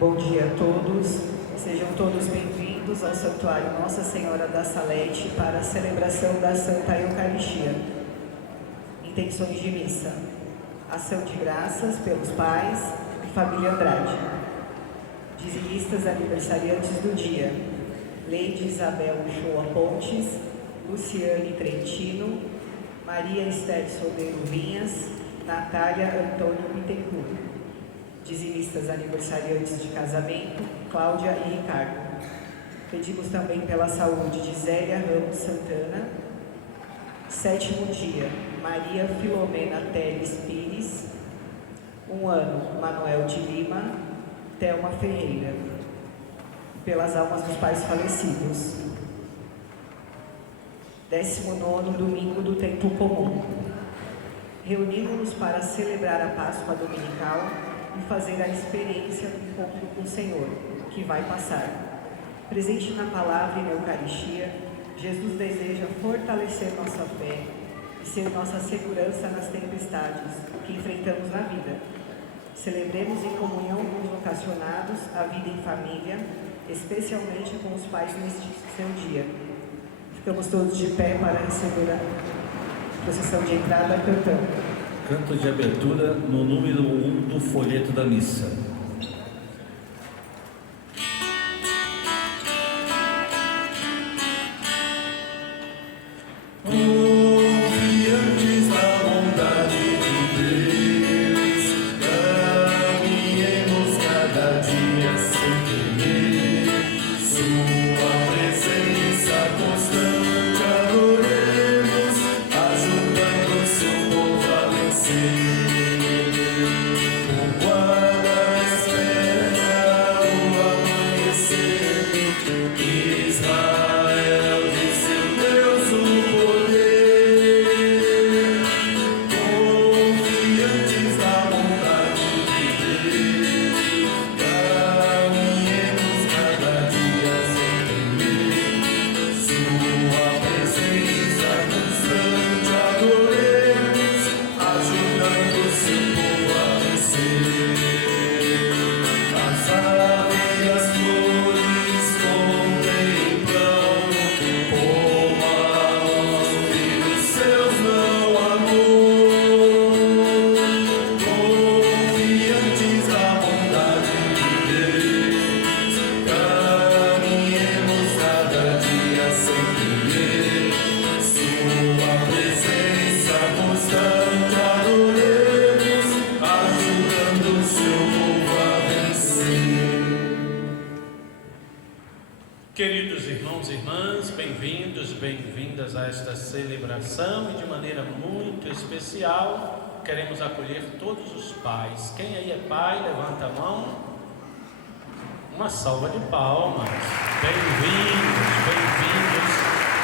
Bom dia a todos, sejam todos bem-vindos ao Santuário Nossa Senhora da Salete para a celebração da Santa Eucaristia. Intenções de missa: ação de graças pelos pais e família Andrade. Dizimistas aniversariantes do dia: Leide Isabel Uchoa Pontes, Luciane Trentino, Maria Esther Sodeiro Vinhas, Natália Antônio Bittencourt. Dizimistas aniversariantes de casamento: Cláudia e Ricardo. Pedimos também pela saúde de Zélia Ramos Santana. Sétimo dia: Maria Filomena Teles Pires. 1 ano: Manuel de Lima, Thelma Ferreira. Pelas almas dos pais falecidos. 19º domingo do tempo comum. Reunimos-nos para celebrar a Páscoa dominical e fazer a experiência do encontro com o Senhor, que vai passar. Presente na palavra e na Eucaristia, Jesus deseja fortalecer nossa fé e ser nossa segurança nas tempestades que enfrentamos na vida. Celebremos em comunhão com os vocacionados a vida em família, especialmente com os pais neste seu dia. Ficamos todos de pé para receber a procissão de entrada cantando. Canto de abertura no número 1 do folheto da missa. Queridos irmãos e irmãs, bem-vindos, bem-vindas a esta celebração e de maneira muito especial queremos acolher todos os pais. Quem aí é pai, levanta a mão. Uma salva de palmas. Bem-vindos, bem-vindos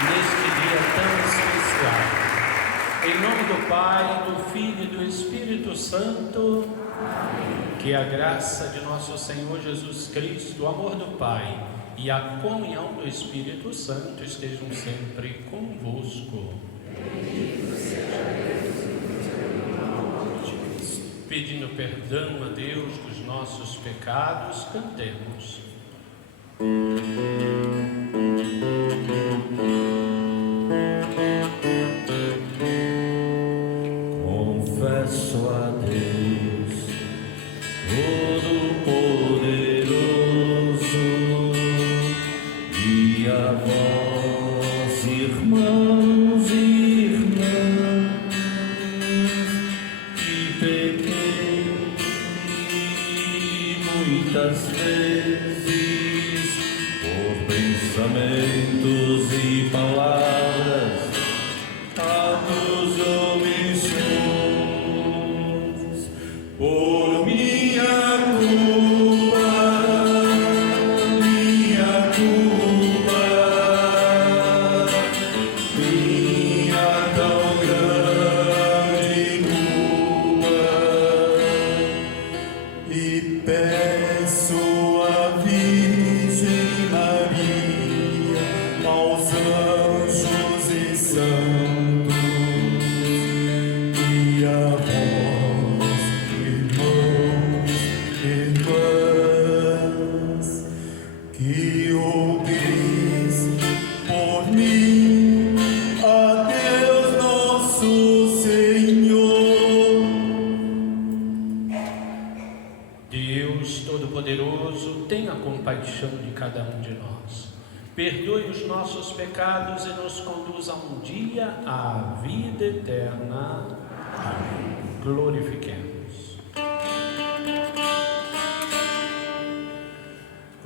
neste dia tão especial. Em nome do Pai, do Filho e do Espírito Santo, que a graça de nosso Senhor Jesus Cristo, o amor do Pai e a comunhão do Espírito Santo estejam sempre convosco. Pedindo perdão a Deus dos nossos pecados, cantemos. Confesso a Deus Todo-Poderoso e a vós, irmãos e irmãs, que pequei muitas vezes por pensamentos e palavras, atos ou omissões, por minha culpa, minha tão grande culpa, e peço à Virgem Maria compaixão de cada um de nós. Perdoe os nossos pecados e nos conduza um dia à vida eterna. Amém. Glorifiquemos.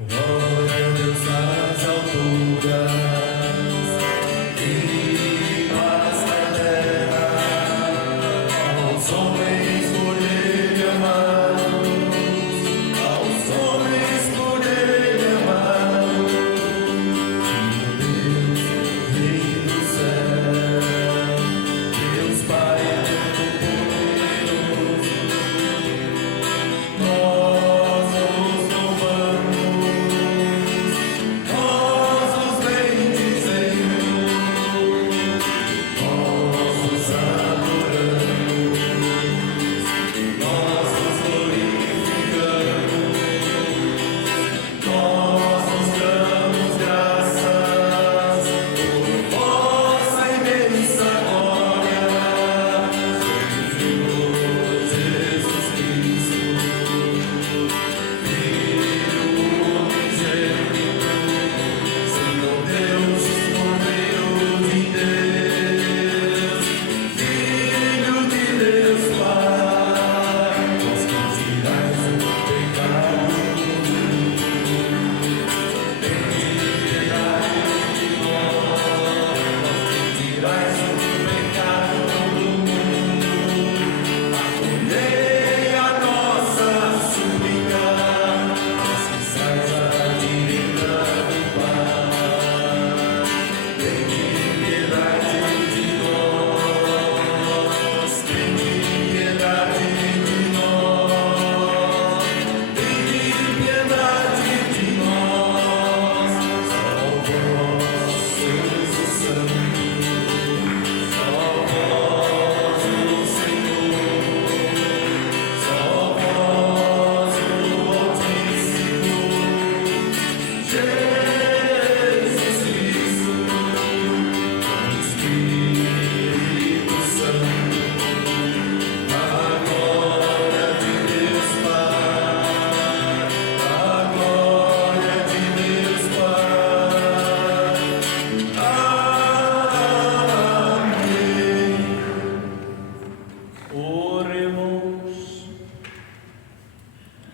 Glória a Deus nas alturas, e paz na terra, aos homens por Ele amados, aos homens por Ele amados. Filho Deus, Rei do céu, Deus Pai Todo-Poderoso, nós os louvamos, nós os bendizemos, nós os adoramos, nós os glorificamos, nós os damos graças por vossa imensa glória, Senhor Jesus Cristo, Filho unigênito, Senhor Deus, Cordeiro de Deus, Filho de Deus Pai, vós que tirais o pecado do mundo, tem piedade de nós, vós que tirais o pecado do mundo, acolhei a nossa súplica, vós que sais à direita do Pai, tem piedade de nós, tem piedade de nós, tem piedade de nós, só vós sois o Santo, só vós o Senhor, só vós o Altíssimo, Jesus Cristo, com Espírito Santo, a glória de Deus Pai, a glória de Deus Pai. Amém. Oremos.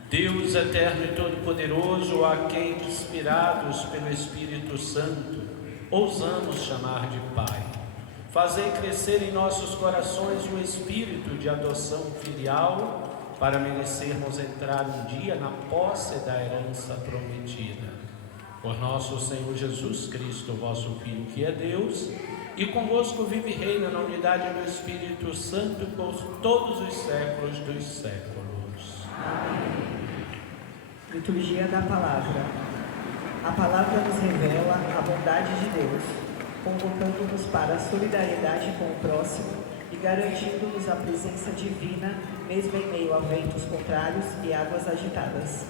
Deus eterno e todo-poderoso, a quem, inspirados pelo Espírito Santo, ousamos chamar de Pai, fazei crescer em nossos corações o espírito de adoção filial, para merecermos entrar um dia na posse da herança prometida. Por nosso Senhor Jesus Cristo, vosso Filho, que é Deus, e convosco vive e reina na unidade do Espírito Santo por todos os séculos dos séculos. Liturgia da Palavra. A palavra nos revela a bondade de Deus, convocando-nos para a solidariedade com o próximo e garantindo-nos a presença divina, mesmo em meio a ventos contrários e águas agitadas.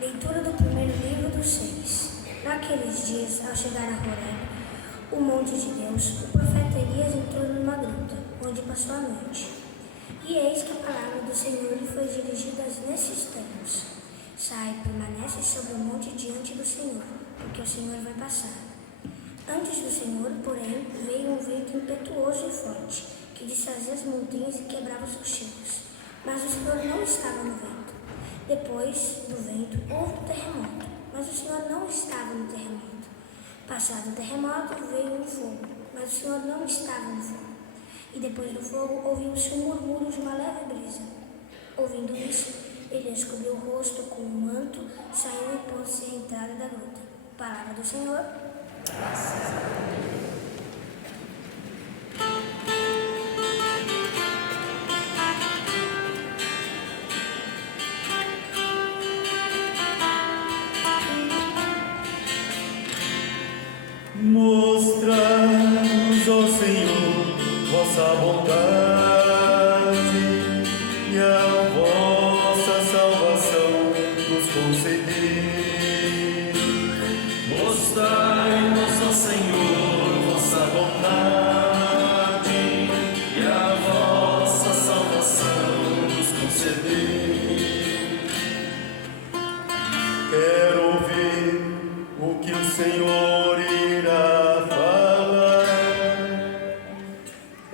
Leitura do primeiro livro dos Reis. Naqueles dias, ao chegar a Horeb, o monte de Deus, o profeta Elias entrou numa gruta, onde passou a noite. E eis que a palavra do Senhor lhe foi dirigida nesses termos: sai, permanece sobre o monte diante do Senhor, porque o Senhor vai passar. Antes do Senhor, porém, veio um vento impetuoso e forte, que desfazia as montanhas e quebrava os rochedos. Mas o Senhor não estava no vento. Depois do vento, houve um terremoto, mas o Senhor não estava no terremoto. Passado o terremoto, veio um fogo, mas o Senhor não estava no fogo. E depois do fogo, ouviu-se um murmúrio de uma leve brisa. Ouvindo isso, Elias cobriu o rosto com um manto, saiu e pôs-se à entrada da gruta. Palavra do Senhor. Graças a Deus. Mostrai-nos, ó Senhor, vossa bondade e a vossa salvação nos concedei. Mostrai-nos, ó Senhor, vossa bondade e a vossa salvação nos concedei.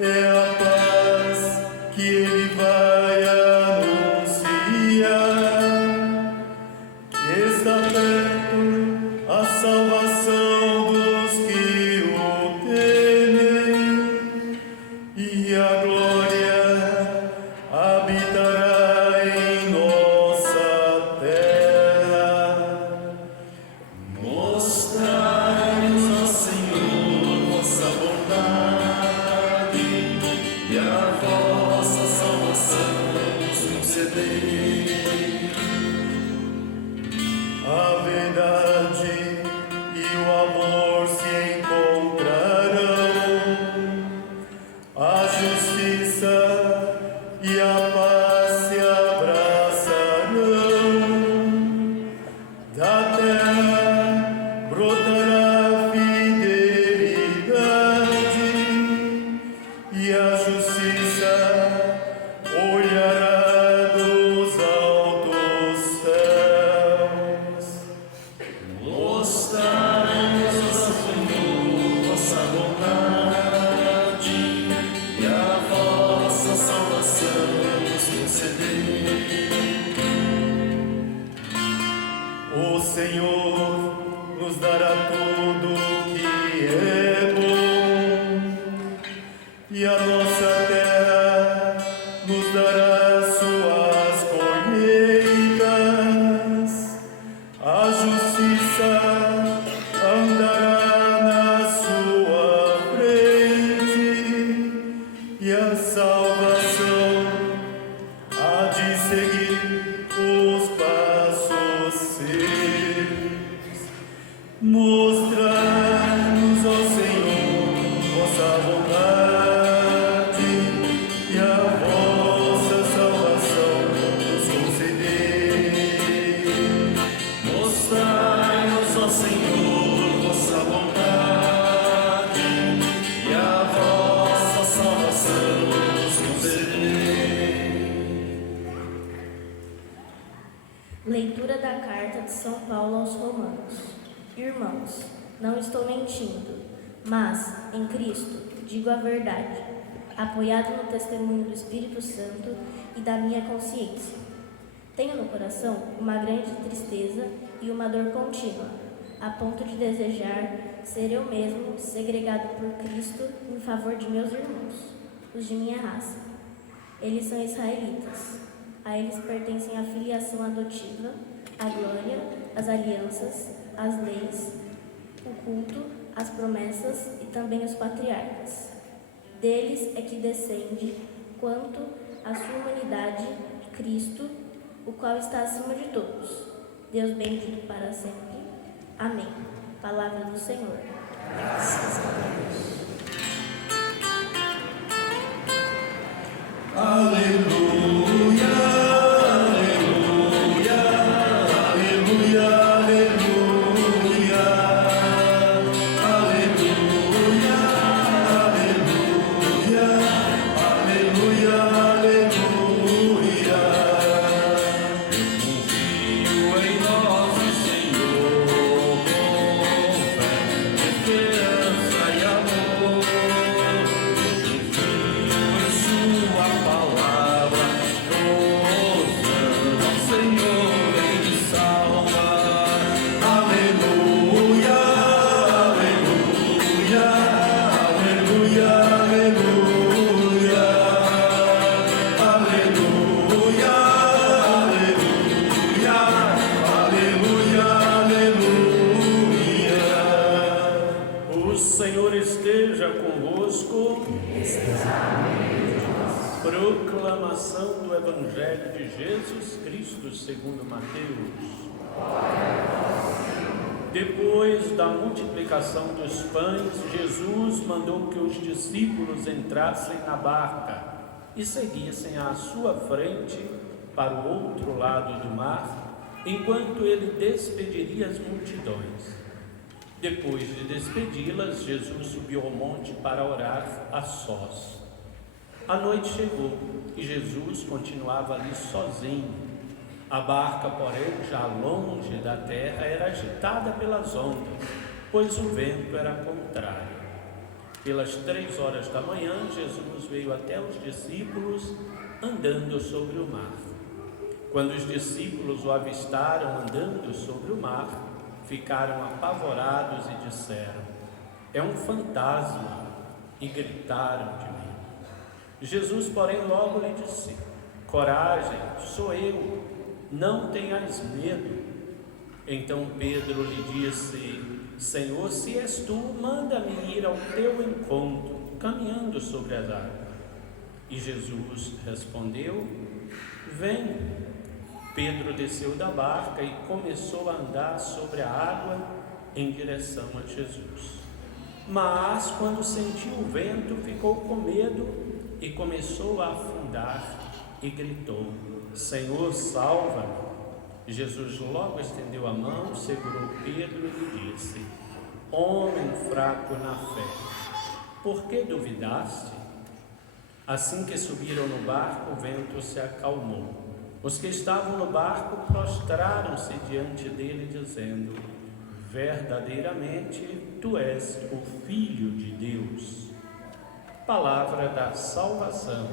é a paz que ele vai anunciar, que está perto a salvação dos que o temem, e a glória habitará em nossa terra. Mostrai-nos, ó Senhor, vossa bondade, e a vossa salvação nos concedei. A verdade e o amor se encontrarão, a justiça e a paz se abraçarão. Da terra brotará fidelidade, e a justiça olhará dos altos céus. Mostrai-nos, ó Senhor, vossa bondade, e a vossa salvação nos concedei. O Senhor nos dará tudo que é bom, e a nossa terra nos dará suas colheitas. A justiça andará na sua frente, e a salvação há de seguir os passos seus. Mostrai-nos, ó Senhor, vossa bondade, e a vossa salvação nos concedei. Mostrai-nos, ó Senhor, vossa bondade, e a vossa salvação nos concedei. Leitura da carta de São Paulo aos Romanos. Irmãos, não estou mentindo, mas, em Cristo, digo a verdade, apoiado no testemunho do Espírito Santo e da minha consciência. Tenho no coração uma grande tristeza e uma dor contínua, a ponto de desejar ser eu mesmo segregado por Cristo em favor de meus irmãos, os de minha raça. Eles são israelitas. A eles pertencem a filiação adotiva, a glória, as alianças, as leis, o culto, as promessas e também os patriarcas. Deles é que descende, quanto à sua humanidade, Cristo, o qual está acima de todos. Deus bendito para sempre. Amém. Palavra do Senhor. Graças a Deus. Aleluia, aleluia, aleluia, aleluia, aleluia, aleluia, aleluia, aleluia. Eu confio em nosso Senhor, com fé, esperança e amor. Eu confio em sua palavra, ouçando ao Senhor Ele salva. Aleluia, aleluia, aleluia, aleluia, aleluia, aleluia, aleluia, aleluia. O Senhor esteja convosco. Proclamação do Evangelho de Jesus Cristo segundo Mateus. Depois da multiplicação dos pães, Jesus mandou que os discípulos entrassem na barca e seguissem à sua frente para o outro lado do mar, enquanto ele despediria as multidões. Depois de despedi-las, Jesus subiu ao monte para orar a sós. A noite chegou e Jesus continuava ali sozinho. A barca, porém, já longe da terra, era agitada pelas ondas, pois o vento era contrário. Pelas 3 horas da manhã, Jesus veio até os discípulos andando sobre o mar. Quando os discípulos o avistaram andando sobre o mar, ficaram apavorados e disseram: é um fantasma, e gritaram de medo. Jesus, porém, logo lhe disse: coragem, sou eu, não tenhas medo. Então Pedro lhe disse: Senhor, se és tu, manda-me ir ao teu encontro, caminhando sobre as águas. E Jesus respondeu: vem. Pedro desceu da barca e começou a andar sobre a água em direção a Jesus. Mas, quando sentiu o vento, ficou com medo e começou a afundar e gritou: Senhor, salva-me. Jesus logo estendeu a mão, segurou Pedro e lhe disse: homem fraco na fé, por que duvidaste? Assim que subiram no barco, o vento se acalmou. Os que estavam no barco prostraram-se diante dele, dizendo: verdadeiramente tu és o Filho de Deus. Palavra da salvação.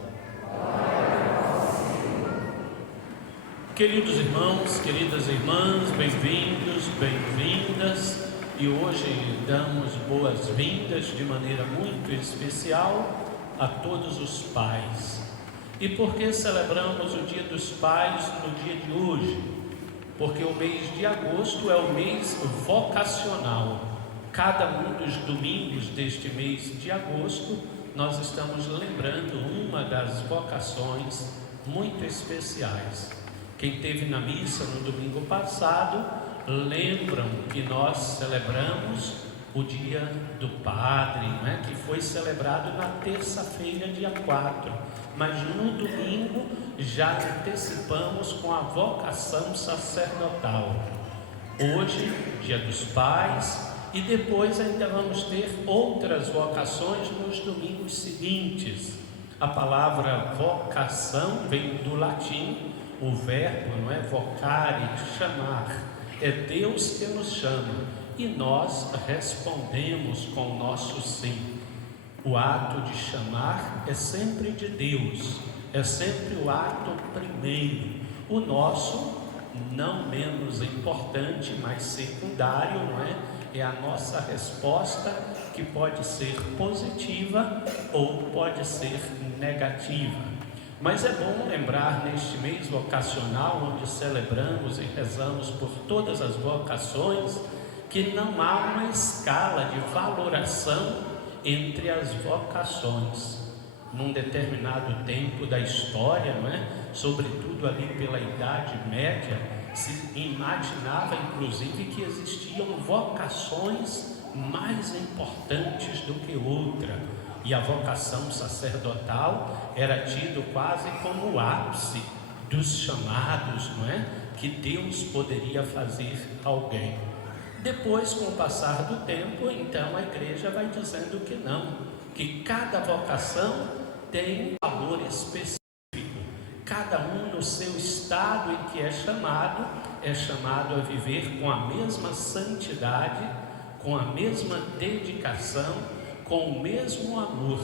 Queridos irmãos, queridas irmãs, bem-vindos, bem-vindas, e hoje damos boas-vindas de maneira muito especial a todos os pais. E por que celebramos o Dia dos Pais no dia de hoje? Porque o mês de agosto é o mês vocacional. Cada um dos domingos deste mês de agosto, nós estamos lembrando uma das vocações muito especiais. Quem esteve na missa no domingo passado, lembram que nós celebramos o Dia do Padre, né, que foi celebrado na terça-feira, dia 4. Mas no domingo já antecipamos com a vocação sacerdotal. Hoje, Dia dos Pais, e depois ainda vamos ter outras vocações nos domingos seguintes. A palavra vocação vem do latim, o verbo, não é? Vocare, chamar. É Deus que nos chama e nós respondemos com o nosso sim. O ato de chamar é sempre de Deus, é sempre o ato primeiro. O nosso, não menos importante, mas secundário, não é? É a nossa resposta, que pode ser positiva ou pode ser negativa. Mas é bom lembrar neste mês vocacional, onde celebramos e rezamos por todas as vocações, que não há uma escala de valoração entre as vocações. Num determinado tempo da história, não é? Sobretudo ali pela Idade Média, se imaginava inclusive que existiam vocações mais importantes do que outra, e a vocação sacerdotal era tido quase como o ápice dos chamados, não é? Que Deus poderia fazer a alguém. Depois, com o passar do tempo, então a igreja vai dizendo que não, que cada vocação tem um valor específico. Cada um no seu estado em que é chamado a viver com a mesma santidade, com a mesma dedicação, com o mesmo amor.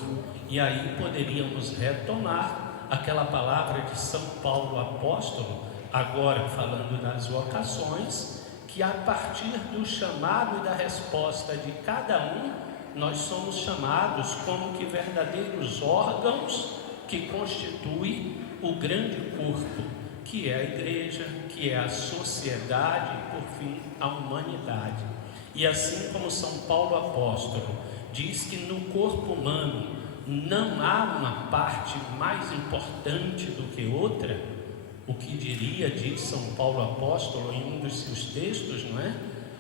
E aí poderíamos retomar aquela palavra de São Paulo apóstolo, agora falando das vocações, que a partir do chamado e da resposta de cada um, nós somos chamados como que verdadeiros órgãos que constituem o grande corpo, que é a igreja, que é a sociedade e, por fim, a humanidade. E assim como São Paulo apóstolo diz que no corpo humano não há uma parte mais importante do que outra, o que diria, diz São Paulo apóstolo em um dos seus textos, não é?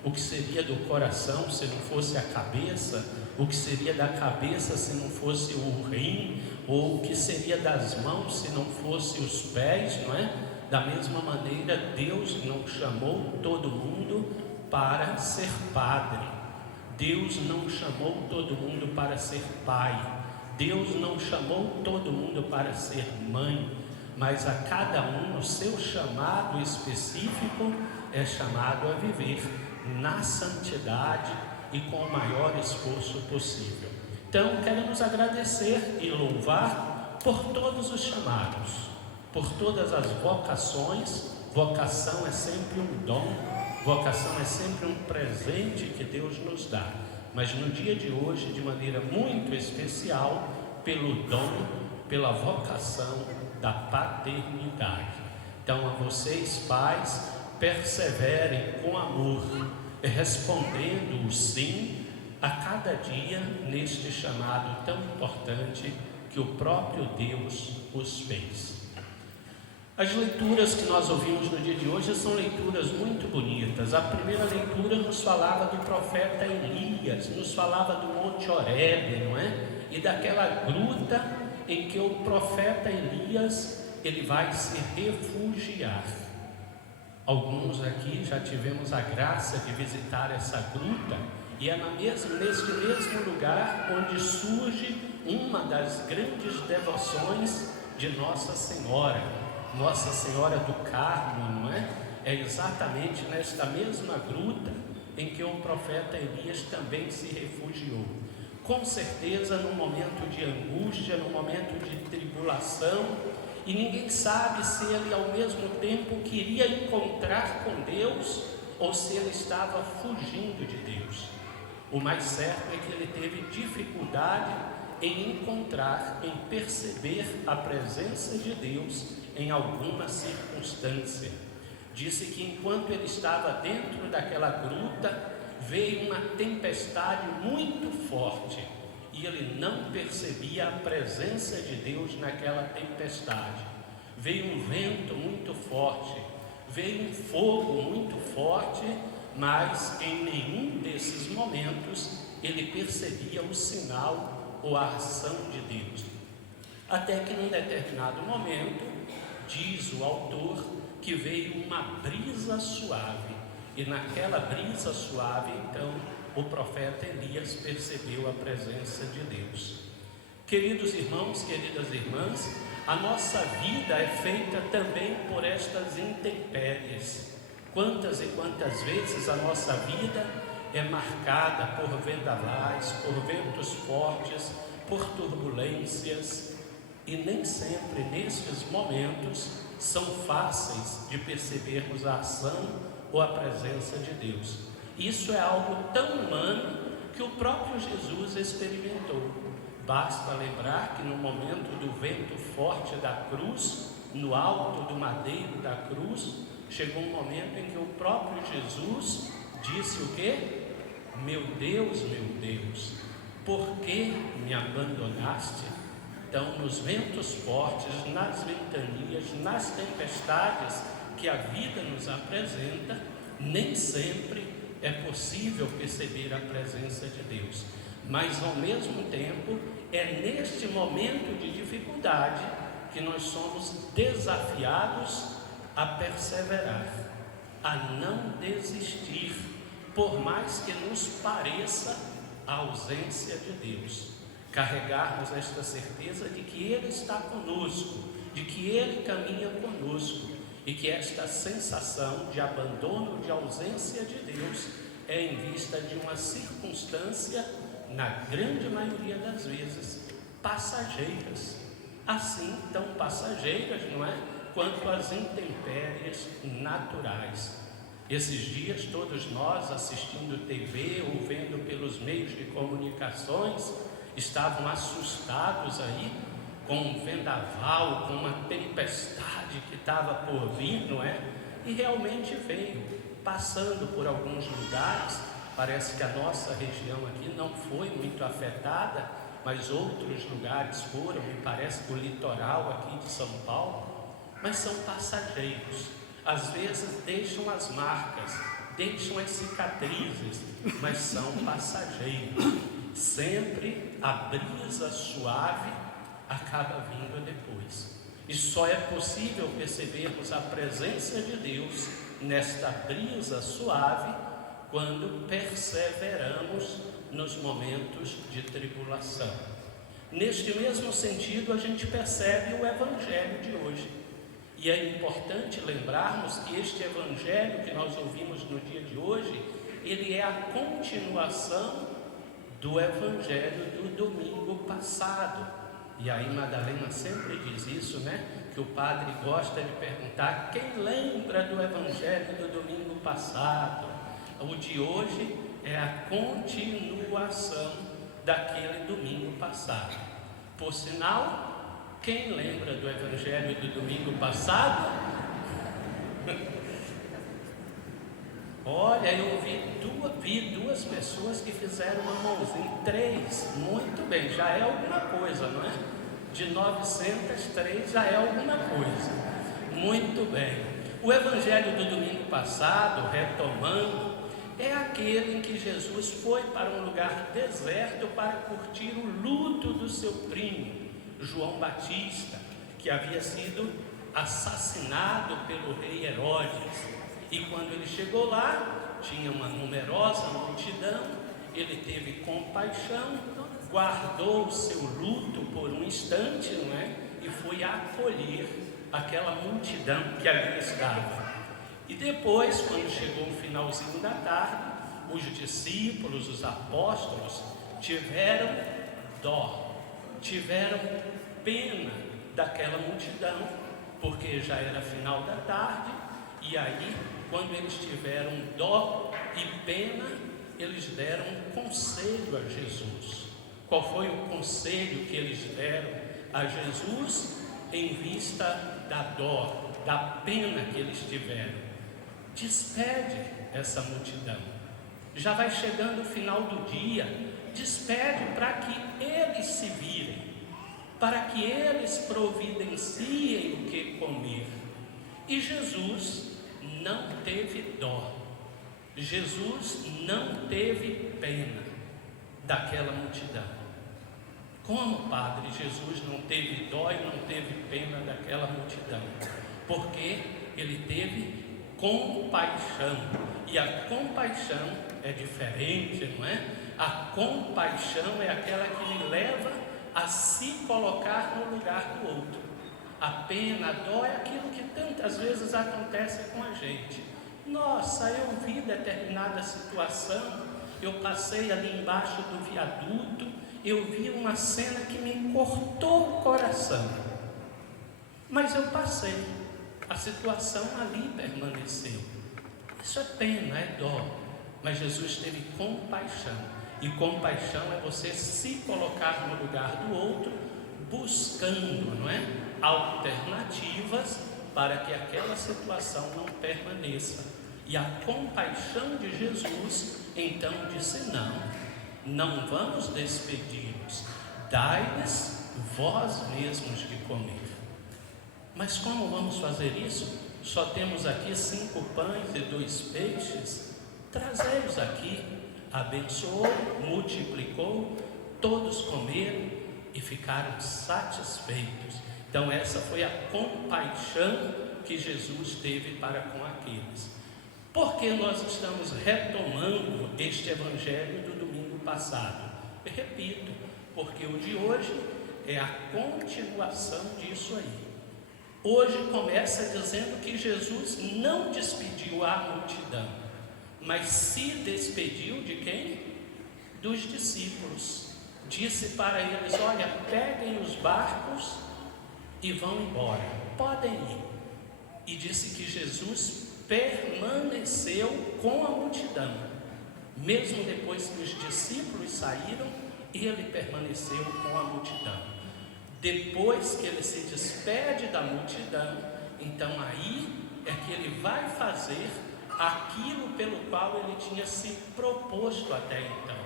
O que seria do coração se não fosse a cabeça? O que seria da cabeça se não fosse o rim? Ou o que seria das mãos se não fosse os pés, não é? Da mesma maneira, Deus não chamou todo mundo para ser padre. Deus não chamou todo mundo para ser pai. Deus não chamou todo mundo para ser mãe. Mas a cada um, o seu chamado específico é chamado a viver na santidade e com o maior esforço possível. Então, queremos agradecer e louvar por todos os chamados, por todas as vocações. Vocação é sempre um dom, vocação é sempre um presente que Deus nos dá. Mas no dia de hoje, de maneira muito especial, pelo dom, pela vocação da paternidade. Então, a vocês, pais, perseverem com amor, respondendo o sim a cada dia neste chamado tão importante que o próprio Deus os fez. As leituras que nós ouvimos no dia de hoje são leituras muito bonitas. A primeira leitura nos falava do profeta Elias, nos falava do Monte Horebe, não é? E daquela gruta em que o profeta Elias, ele vai se refugiar. Alguns aqui já tivemos a graça de visitar essa gruta, e é neste mesmo lugar onde surge uma das grandes devoções de Nossa Senhora do Carmo, não é? É exatamente nesta mesma gruta em que o profeta Elias também se refugiou. Com certeza num momento de angústia, num momento de tribulação, e ninguém sabe se ele ao mesmo tempo queria encontrar com Deus ou se ele estava fugindo de Deus. O mais certo é que ele teve dificuldade em encontrar, em perceber a presença de Deus em alguma circunstância. Disse que enquanto ele estava dentro daquela gruta, veio uma tempestade muito forte e ele não percebia a presença de Deus naquela tempestade. Veio um vento muito forte, veio um fogo muito forte, mas em nenhum desses momentos ele percebia o sinal ou a ação de Deus. Até que num determinado momento, diz o autor, que veio uma brisa suave, e naquela brisa suave, então, o profeta Elias percebeu a presença de Deus. Queridos irmãos, queridas irmãs, a nossa vida é feita também por estas intempéries. Quantas e quantas vezes a nossa vida é marcada por vendavais, por ventos fortes, por turbulências, e nem sempre nestes momentos são fáceis de percebermos a ação ou a presença de Deus. Isso é algo tão humano que o próprio Jesus experimentou. Basta lembrar que no momento do vento forte da cruz, no alto do madeiro da cruz, chegou um momento em que o próprio Jesus disse o quê? Meu Deus, por que me abandonaste? Então, nos ventos fortes, nas ventanias, nas tempestades que a vida nos apresenta, nem sempre é possível perceber a presença de Deus. Mas, ao mesmo tempo, é neste momento de dificuldade que nós somos desafiados a perseverar, a não desistir, por mais que nos pareça a ausência de Deus. Carregarmos esta certeza de que Ele está conosco, de que Ele caminha conosco, e que esta sensação de abandono, de ausência de Deus, é em vista de uma circunstância, na grande maioria das vezes, passageiras. Assim, tão passageiras, não é? Quanto as intempéries naturais. Esses dias, todos nós assistindo TV ou vendo pelos meios de comunicações, estavam assustados aí com um vendaval, com uma tempestade que estava por vir, não é? E realmente veio, passando por alguns lugares. Parece que a nossa região aqui não foi muito afetada, mas outros lugares foram, me parece que o litoral aqui de São Paulo. Mas são passageiros, às vezes deixam as marcas, deixam as cicatrizes, mas são passageiros. Sempre a brisa suave acaba vindo depois, e só é possível percebermos a presença de Deus nesta brisa suave quando perseveramos nos momentos de tribulação. Neste mesmo sentido, a gente percebe o Evangelho de hoje. E é importante lembrarmos que este Evangelho que nós ouvimos no dia de hoje, ele é a continuação do Evangelho do domingo passado. E aí Madalena sempre diz isso, né? Que o padre gosta de perguntar quem lembra do Evangelho do domingo passado. O de hoje é a continuação daquele domingo passado. Por sinal, quem lembra do Evangelho do domingo passado? Olha, eu vi duas pessoas que fizeram uma mãozinha, 3, muito bem, já é alguma coisa, não é? De 903 já é alguma coisa, muito bem. O Evangelho do domingo passado, retomando, é aquele em que Jesus foi para um lugar deserto para curtir o luto do seu primo, João Batista, que havia sido assassinado pelo rei Herodes. E quando ele chegou lá, tinha uma numerosa multidão, ele teve compaixão, guardou o seu luto por um instante, não é? E foi acolher aquela multidão que ali estava. E depois, quando chegou o finalzinho da tarde, os discípulos, os apóstolos, tiveram dó, tiveram pena daquela multidão, porque já era final da tarde. E aí, quando eles tiveram dó e pena, eles deram um conselho a Jesus. Qual foi o conselho que eles deram a Jesus em vista da dó, da pena que eles tiveram? Despede essa multidão. Já vai chegando o final do dia, despede para que eles se virem, para que eles providenciem o que comer. E Jesus não teve dó, Jesus não teve pena daquela multidão. Como, Padre, Jesus não teve dó e não teve pena daquela multidão? Porque ele teve compaixão, e a compaixão é diferente, não é? A compaixão é aquela que me leva a se colocar no lugar do outro. A pena, a dó é aquilo que tantas vezes acontece com a gente. Nossa, eu vi determinada situação, eu passei ali embaixo do viaduto, eu vi uma cena que me cortou o coração. Mas eu passei, a situação ali permaneceu. Isso é pena, é dó. Mas Jesus teve compaixão. E compaixão é você se colocar no lugar do outro, buscando, não é? Alternativas para que aquela situação não permaneça. E a compaixão de Jesus então disse: não vamos despedir-nos, dai-lhes vós mesmos de comer. Mas como vamos fazer isso? Só temos aqui 5 pães e 2 peixes. Trazei-os aqui. Abençoou, multiplicou, todos comeram e ficaram satisfeitos. Então essa foi a compaixão que Jesus teve para com aqueles. Por que nós estamos retomando este evangelho do domingo passado? Eu repito, porque o de hoje é a continuação disso aí. Hoje começa dizendo que Jesus não despediu a multidão, mas se despediu de quem? Dos discípulos. Disse para eles: olha, peguem os barcos e vão embora, podem ir. E disse que Jesus permaneceu com a multidão, mesmo depois que os discípulos saíram, ele permaneceu com a multidão. Depois que ele se despede da multidão, então aí é que ele vai fazer aquilo pelo qual ele tinha se proposto até então: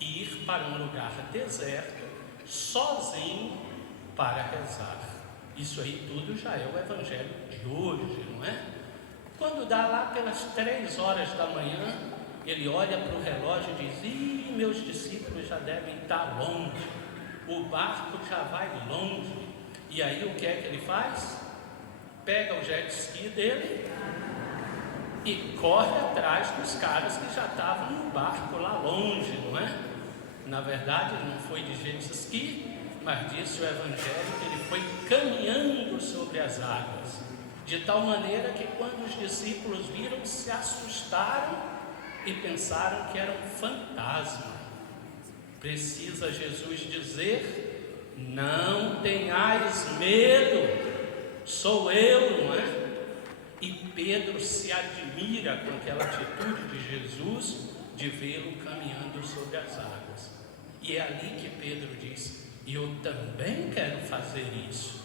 ir para um lugar deserto, sozinho, para rezar. Isso aí tudo já é o evangelho de hoje, não é? Quando dá lá pelas 3 horas da manhã, ele olha para o relógio e diz: ih, meus discípulos já devem estar longe, o barco já vai longe. E aí o que é que ele faz? Pega o jet ski dele e corre atrás dos caras que já estavam no barco lá longe, não é? Na verdade ele não foi de jet ski, mas disse o evangelho que ele foi caminhando sobre as águas, de tal maneira que quando os discípulos viram, se assustaram e pensaram que era um fantasma. Precisa Jesus dizer: não tenhais medo, sou eu, não é? E Pedro se admira com aquela atitude de Jesus de vê-lo caminhando sobre as águas. E é ali que Pedro diz: eu também quero fazer isso.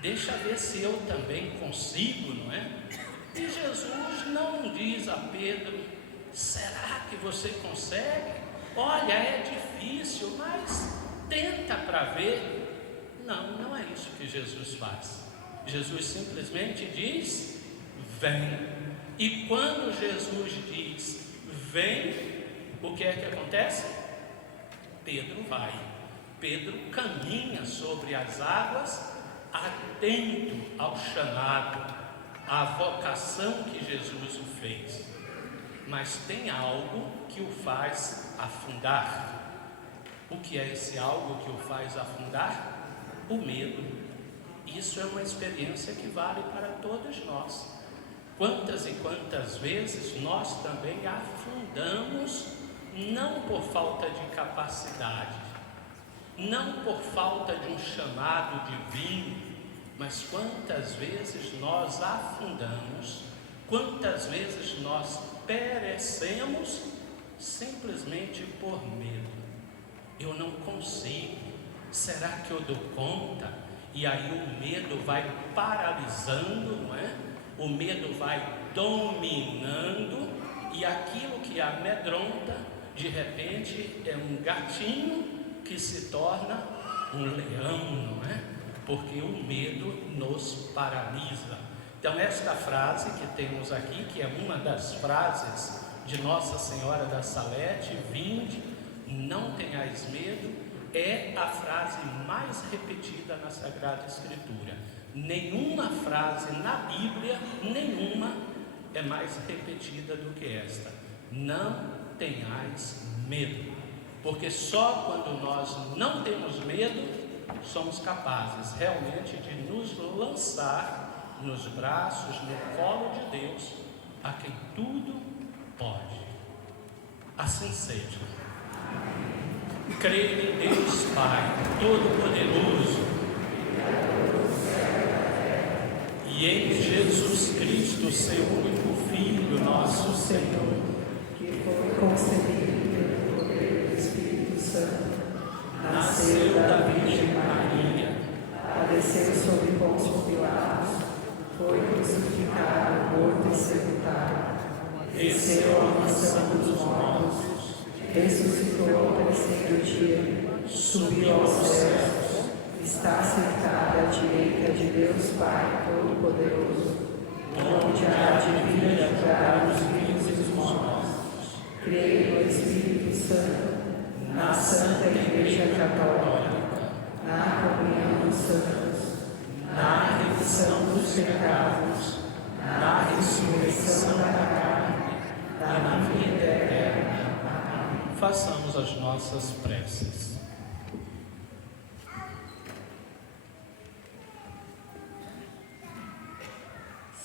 Deixa ver se eu também consigo, não é? E Jesus não diz a Pedro: será que você consegue? Olha, é difícil, mas tenta para ver. Não, não é isso que Jesus faz. Jesus simplesmente diz: vem. E quando Jesus diz vem, o que é que acontece? Pedro vai. Pedro caminha sobre as águas, atento ao chamado, à vocação que Jesus o fez. Mas tem algo que o faz afundar. O que é esse algo que o faz afundar? O medo. Isso é uma experiência que vale para todos nós. Quantas e quantas vezes nós também afundamos, não por falta de capacidade, não por falta de um chamado divino, mas quantas vezes nós afundamos, quantas vezes nós perecemos simplesmente por medo. Eu não consigo, será que eu dou conta? E aí o medo vai paralisando, não é? O medo vai dominando, e aquilo que amedronta, de repente é um gatinho que se torna um leão, não é? Porque o medo nos paralisa. Então esta frase que temos aqui, que é uma das frases de Nossa Senhora da Salete: vinde, não tenhais medo, é a frase mais repetida na Sagrada Escritura. Nenhuma frase na Bíblia, nenhuma, é mais repetida do que esta: não tenhais medo. Porque só quando nós não temos medo, somos capazes realmente de nos lançar nos braços, no colo de Deus, a quem tudo pode. Assim seja. Creio em Deus Pai Todo-Poderoso e em Jesus Cristo, seu único Filho, nosso Senhor, que foi concebido pelo poder do Espírito Santo, nasceu da Virgem Maria, padeceu sob Pôncio Pilatos, foi crucificado, morto e sepultado, desceu à mansão dos mortos, ressuscitou ao terceiro dia, subiu aos céus, está sentado à direita de Deus Pai Todo-Poderoso, onde há de vir julgar os vivos e os mortos. Creio no Espírito Santo, na Santa Igreja Católica, na comunhão dos santos, na remissão dos pecados, na ressurreição da carne, na vida eterna. Façamos as nossas preces.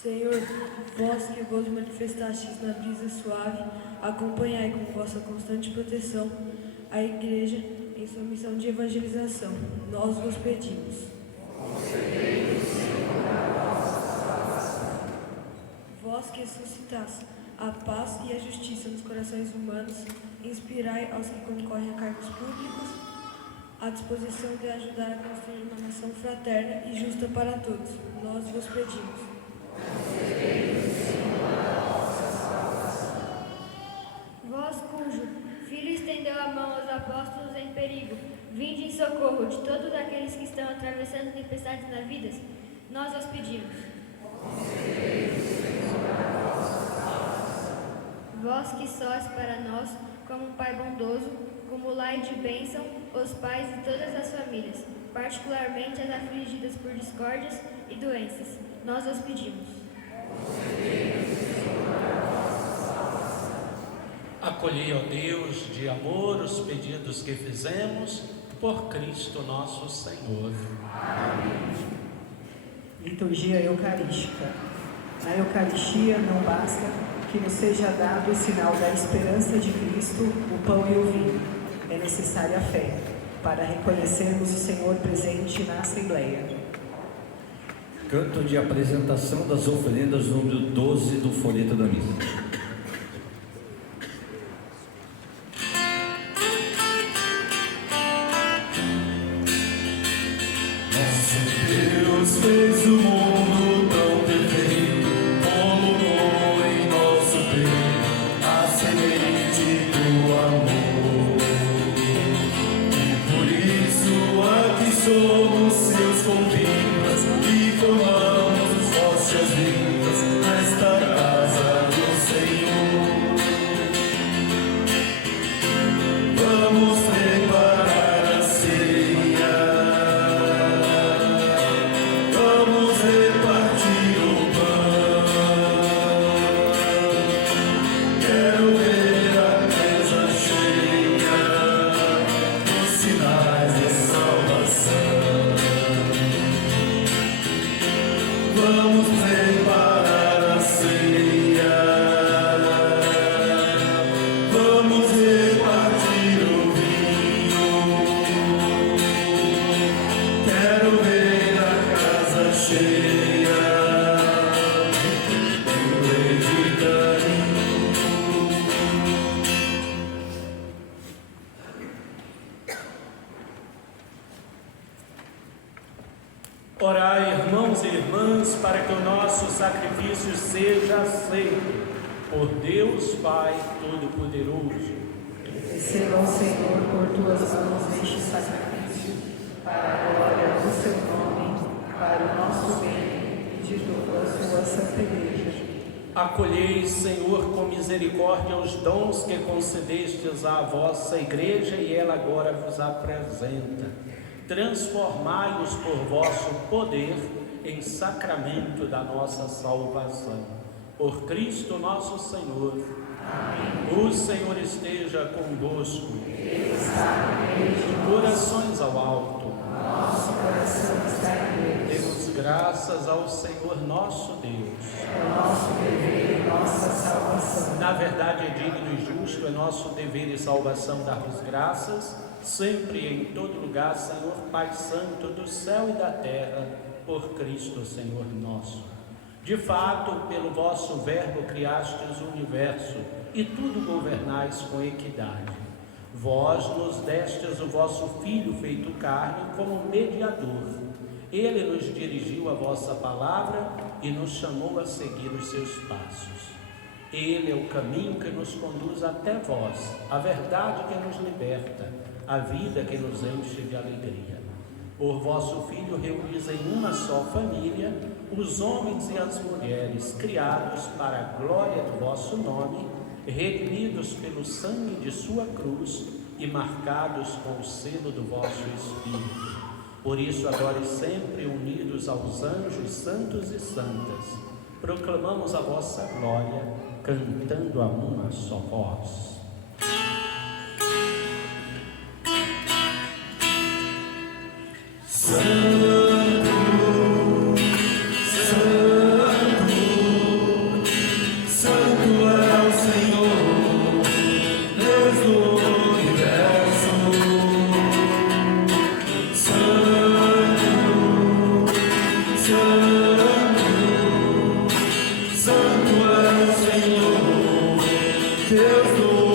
Senhor, vós que vos manifestastes na brisa suave, acompanhai com vossa constante proteção a Igreja em sua missão de evangelização. Nós vos pedimos. Vós que suscitais a paz e a justiça nos corações humanos, inspirai aos que concorrem a cargos públicos a disposição de ajudar a construir uma nação fraterna e justa para todos. Nós vos pedimos. Vós cujo Filho estendeu a mão aos apóstolos em perigo, vinde em socorro de todos aqueles que estão atravessando tempestades na vida, nós vos pedimos. Vós que sois para nós como um Pai bondoso, cumulai de bênção os pais e todas as famílias, particularmente as afligidas por discórdias e doenças, nós vos pedimos. Acolhei, ó Deus, de amor os pedidos que fizemos por Cristo nosso Senhor. Amém. Liturgia Eucarística. Na Eucaristia não basta que nos seja dado o sinal da esperança de Cristo, o pão e o vinho. é necessária a fé para reconhecermos o Senhor presente na Assembleia. Canto de apresentação das oferendas, número 12 do folheto da missa. Deus fez o mundo tão perfeito, colocou em nosso peito a semente do amor. E por isso aqui somos seus convivas e formamos rochas vivas nesta casa do Senhor. Vamos preparar a ceia. Vamos preparar a ceia, vamos repartir o vinho. Quero ver a casa cheia, de carinho. Orai, irmãos e irmãs, para que o nosso sacrifício seja aceito por Deus Pai Todo-Poderoso. Receba o Senhor por tuas mãos este sacrifício, para a glória do seu nome, para o nosso bem e de toda a sua santa igreja. Acolhei, Senhor, com misericórdia os dons que concedestes à vossa igreja e ela agora vos apresenta. Transformai-os por vosso poder em sacramento da nossa salvação. Por Cristo nosso Senhor. Amém. O Senhor esteja convosco. Ele está no meio de corações ao alto. Nosso coração está em Deus. Demos graças ao Senhor nosso Deus. É o nosso dever e nossa salvação. Na verdade, é digno e justo, é nosso dever e salvação dar-vos graças, sempre e em todo lugar, Senhor Pai Santo do céu e da terra, por Cristo, Senhor nosso. De fato, pelo vosso verbo criastes o universo, e tudo governais com equidade. Vós nos destes o vosso Filho feito carne como mediador. Ele nos dirigiu a vossa palavra e nos chamou a seguir os seus passos. Ele é o caminho que nos conduz até vós, a verdade que nos liberta, a vida que nos enche de alegria. Por vosso Filho reunis em uma só família os homens e as mulheres, criados para a glória do vosso nome, redimidos pelo sangue de sua cruz e marcados com o selo do vosso Espírito. Por isso, agora e sempre, unidos aos anjos santos e santas, proclamamos a vossa glória, cantando a uma só voz. Deus do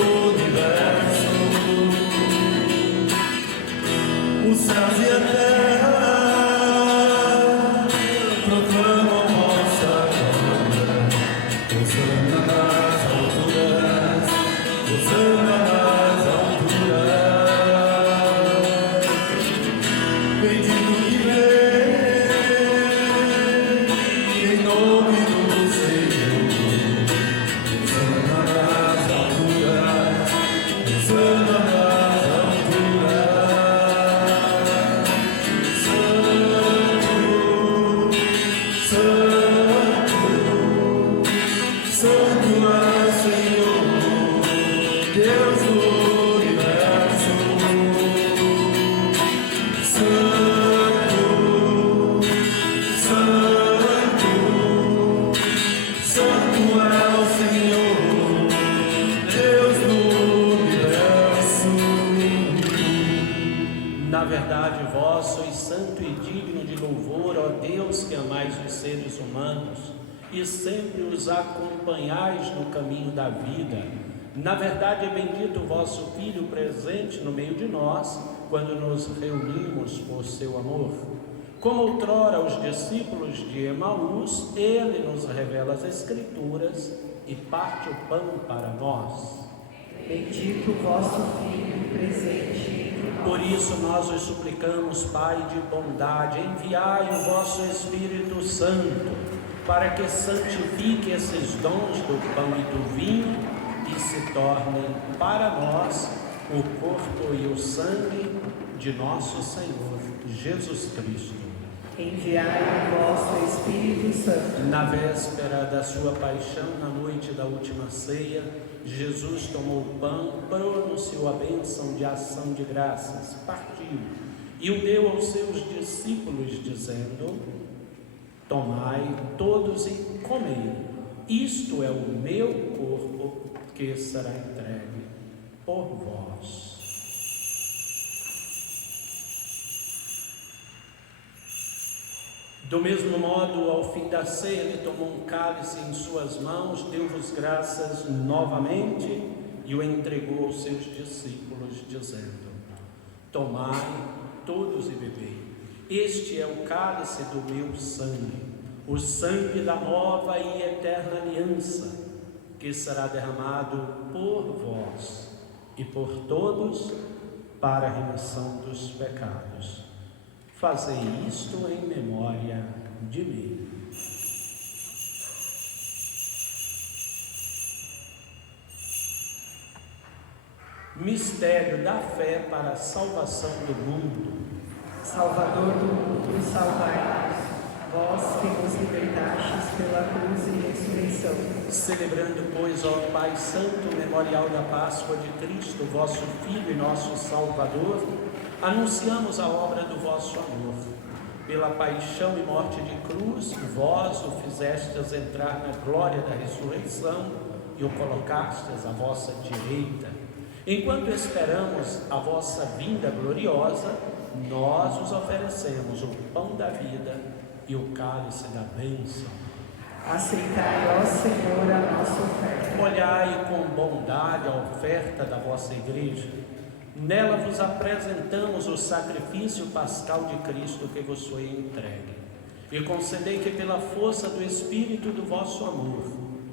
Deus que amais os seres humanos e sempre os acompanhais no caminho da vida. Na verdade, é bendito o vosso Filho presente no meio de nós, quando nos reunimos por seu amor. Como outrora aos discípulos de Emaús, ele nos revela as Escrituras e parte o pão para nós. Bendito o vosso Filho presente. Por isso nós os suplicamos, Pai de bondade, enviai o vosso Espírito Santo, para que santifique esses dons do pão e do vinho e se tornem para nós o corpo e o sangue de nosso Senhor Jesus Cristo. Enviai o vosso Espírito Santo. Na véspera da sua paixão, na noite da última ceia, Jesus tomou o pão, pronunciou a bênção de ação de graças, partiu e o deu aos seus discípulos, dizendo: tomai todos e comei, isto é o meu corpo que será entregue por vós. Do mesmo modo, ao fim da ceia, ele tomou um cálice em suas mãos, deu-vos graças novamente e o entregou aos seus discípulos, dizendo: tomai todos e bebei, este é o cálice do meu sangue, o sangue da nova e eterna aliança, que será derramado por vós e por todos para a remissão dos pecados. Fazei isto em memória de mim. Mistério da fé para a salvação do mundo. Salvador do mundo, salvai-nos, vós que nos libertastes pela cruz e ressurreição. Celebrando, pois, ó Pai Santo, o memorial da Páscoa de Cristo, vosso Filho e nosso Salvador, anunciamos a obra do vosso amor. Pela paixão e morte de cruz, vós o fizestes entrar na glória da ressurreição e o colocastes à vossa direita. Enquanto esperamos a vossa vinda gloriosa, nós os oferecemos o pão da vida e o cálice da bênção. Aceitai, ó Senhor, a nossa oferta. Olhai com bondade a oferta da vossa igreja. Nela vos apresentamos o sacrifício pascal de Cristo que vos foi entregue. E concedei que pela força do Espírito do vosso amor,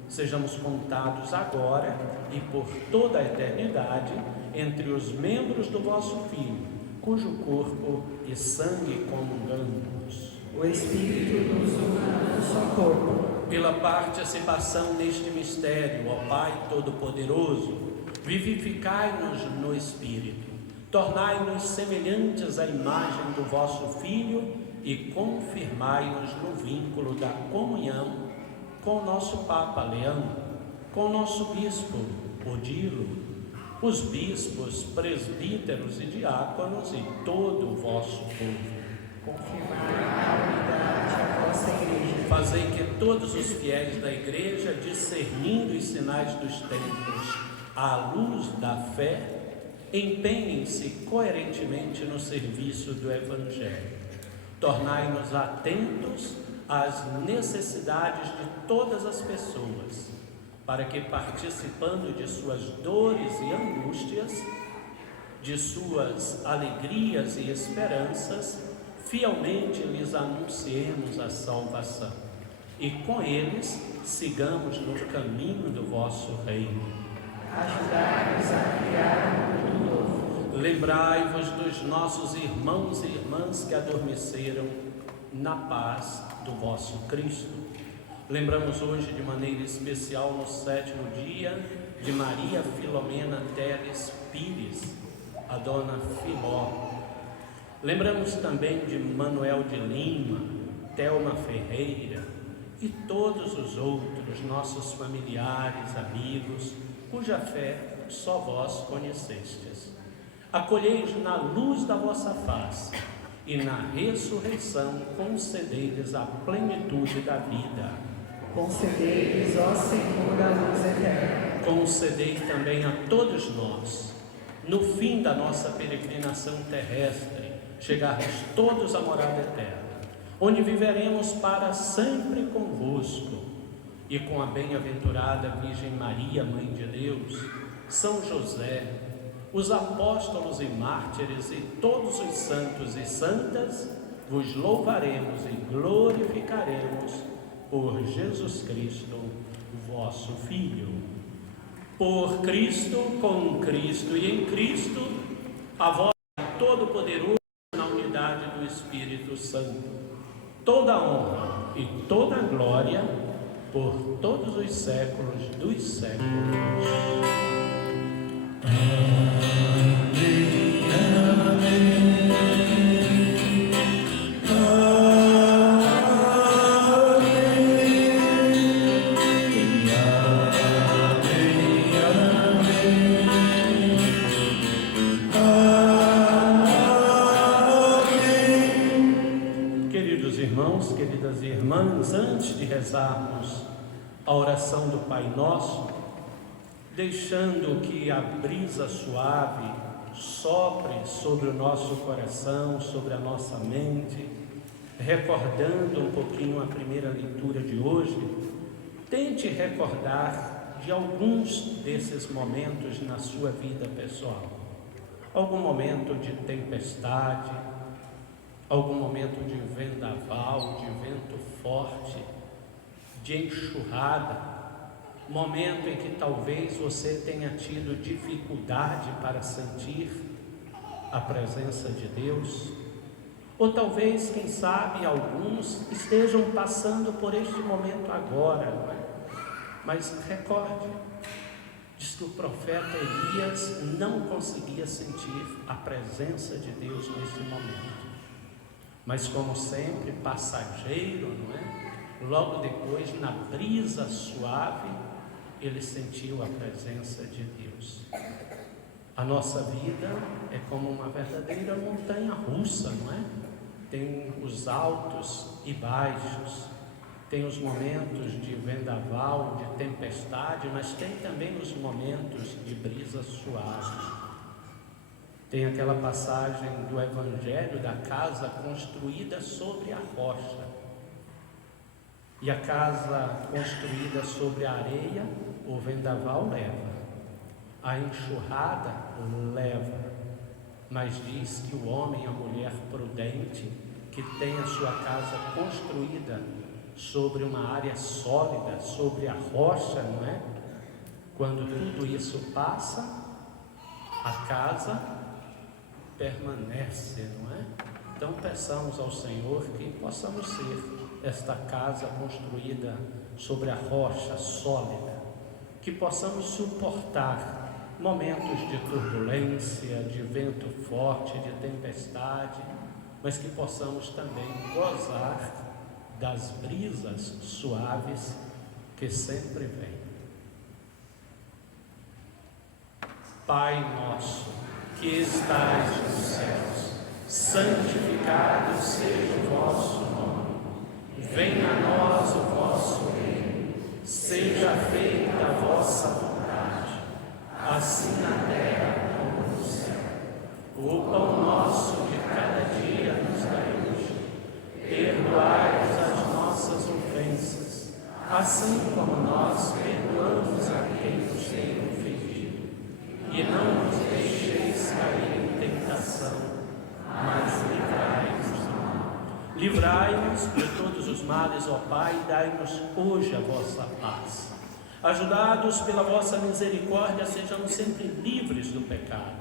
sejamos contados agora e por toda a eternidade entre os membros do vosso Filho, cujo corpo e sangue comungamos. O Espírito nos une no só corpo. Pela participação neste mistério, ó Pai Todo-Poderoso, vivificai-nos no Espírito, tornai-nos semelhantes à imagem do vosso Filho e confirmai-nos no vínculo da comunhão com o nosso Papa Leão, com o nosso Bispo Odilo, os bispos, presbíteros e diáconos e todo o vosso povo. Confirmai a unidade a vossa igreja. Fazei que todos os fiéis da igreja, discernindo os sinais dos tempos, à luz da fé, empenhem-se coerentemente no serviço do Evangelho. Tornai-nos atentos às necessidades de todas as pessoas, para que, participando de suas dores e angústias, de suas alegrias e esperanças, fielmente lhes anunciemos a salvação e com eles sigamos no caminho do vosso reino. Ajudai-nos a criar um mundo novo. Lembrai-vos dos nossos irmãos e irmãs que adormeceram na paz do vosso Cristo. Lembramos hoje de maneira especial, no 7º dia, de Maria Filomena Teles Pires, a dona Filó. Lembramos também de Manuel de Lima, Thelma Ferreira e todos os outros nossos familiares, amigos, cuja fé só vós conhecestes. Acolhei-os na luz da vossa face e na ressurreição concedei-lhes a plenitude da vida. Concedei-lhes, ó Senhor, a luz eterna. Concedei também a todos nós, no fim da nossa peregrinação terrestre, chegarmos todos à morada eterna. onde viveremos para sempre convosco, e com a bem-aventurada Virgem Maria, Mãe de Deus, São José, os apóstolos e mártires e todos os santos e santas, vos louvaremos e glorificaremos por Jesus Cristo, vosso Filho. Por Cristo, com Cristo e em Cristo, a vós Todo-Poderoso, na unidade do Espírito Santo, toda a honra e toda a glória por todos os séculos dos séculos. Queridas irmãs, antes de rezarmos a oração do Pai Nosso, deixando que a brisa suave sopre sobre o nosso coração, sobre a nossa mente, recordando um pouquinho a primeira leitura de hoje, tente recordar de alguns desses momentos na sua vida pessoal. Algum momento de tempestade, algum momento de vendaval, de vento forte, de enxurrada, momento em que talvez você tenha tido dificuldade para sentir a presença de Deus, ou talvez, quem sabe, alguns estejam passando por este momento agora, mas recorde, diz que o profeta Elias não conseguia sentir a presença de Deus nesse momento. Mas como sempre, passageiro, não é? Logo depois, na brisa suave, ele sentiu a presença de Deus. A nossa vida é como uma verdadeira montanha russa, não é? Tem os altos e baixos, tem os momentos de vendaval, de tempestade, mas tem também os momentos de brisa suave. Tem aquela passagem do Evangelho da casa construída sobre a rocha. E a casa construída sobre a areia, o vendaval leva, a enxurrada leva. Mas diz que o homem e a mulher prudente, que tem a sua casa construída sobre uma área sólida, sobre a rocha, não é? Quando tudo isso passa, a casa permanece, não é? Então peçamos ao Senhor que possamos ser esta casa construída sobre a rocha sólida, que possamos suportar momentos de turbulência, de vento forte, de tempestade, mas que possamos também gozar das brisas suaves que sempre vêm. Pai nosso, que estais nos céus, santificado seja o vosso nome. Venha a nós o vosso reino. Seja feita a vossa vontade, assim na terra como no céu. O pão nosso de cada dia nos dai hoje. Perdoai-nos as nossas ofensas, assim como nós perdoamos a quem nos tem ofendido. E não nos deixeis cair em tentação, mas livrai-nos do mal. Livrai-nos de todos os males, ó Pai, e dai-nos hoje a vossa paz. Ajudados pela vossa misericórdia, sejamos sempre livres do pecado,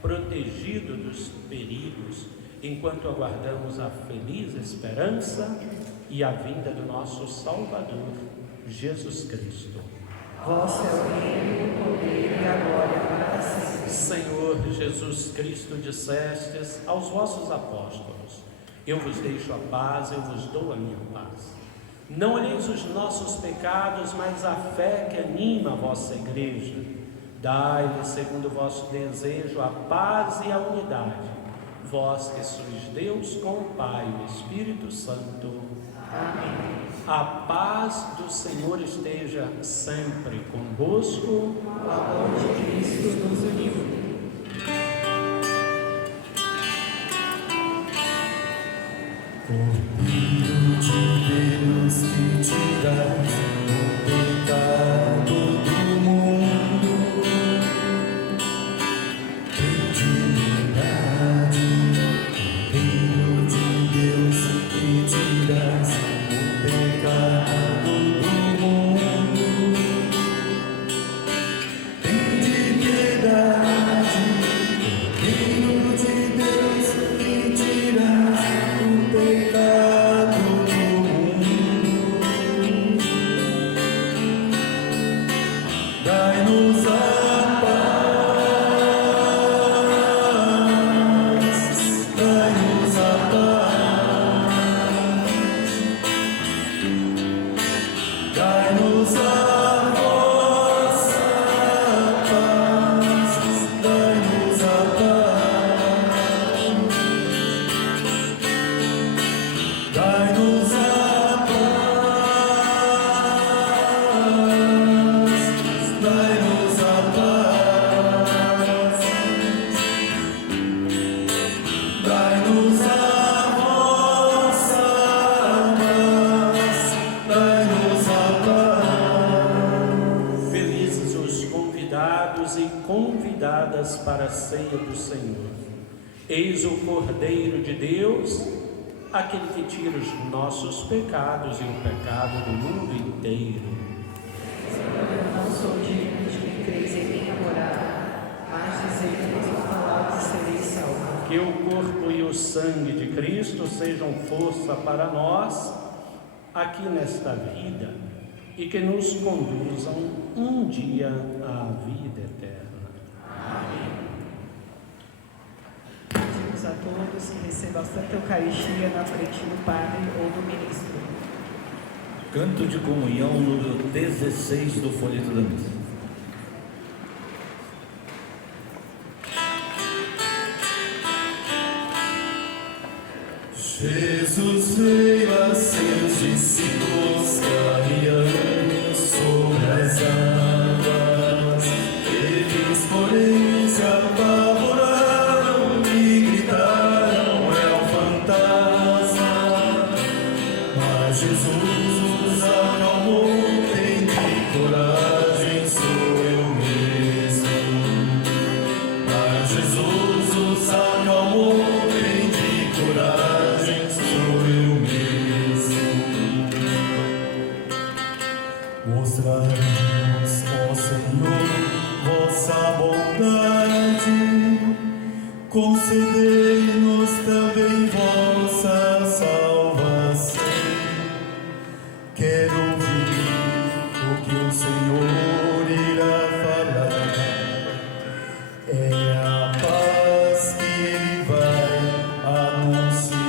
protegidos dos perigos, enquanto aguardamos a feliz esperança e a vinda do nosso Salvador, Jesus Cristo. Vosso é o reino, o poder e a glória para sempre. Senhor Jesus Cristo, dissestes aos vossos apóstolos: eu vos deixo a paz, eu vos dou a minha paz. Não olheis os nossos pecados, mas a fé que anima a vossa igreja. Dai-lhe, segundo o vosso desejo, a paz e a unidade. Vós que sois Deus com o Pai e o Espírito Santo. Amém. A paz do Senhor esteja sempre convosco. O amor de Cristo nos uniu. Cordeiro de Deus que tiras o pecado do mundo, dignidade. Cordeiro de Deus que tiras o pecado do mundo, tem dignidade. Cordeiro de Deus que tiras o pecado do mundo, dai-nos a paz, dai-nos a paz, dai-nos a vossa paz, dai-nos a paz, dai-nos a paz, dai-nos a paz, dai-nos a vossa paz, dai-nos a paz. Felizes os convidados e convidadas para a ceia do Senhor. Eis o Cordeiro de Deus, aquele que tira os nossos pecados e o pecado do mundo inteiro. Eu não sou digno de que entreis em minha morada, mas dizei-vos uma palavra e sereis salvos. Que o corpo e o sangue de Cristo sejam força para nós aqui nesta vida e que nos conduzam um dia à vida eterna. Pedimos a todos que recebam a Santa Eucaristia na frente do Padre ou do Ministro. Canto de comunhão número 16 do folheto da missa. Jesus veio a seus discípulos caminhando sobre as águas. Eles, porém, se apavoraram e gritaram: é um fantasma. Mas Jesus os acalmou: tende coragem, sou eu mesmo. Mas Jesus os acalmou: tende coragem, sou eu mesmo. Mostrai-nos, ó Senhor, vossa bondade, concedei-nos também vossa salvação. Quero ouvir o que o Senhor irá falar. É a paz que Ele vai anunciar.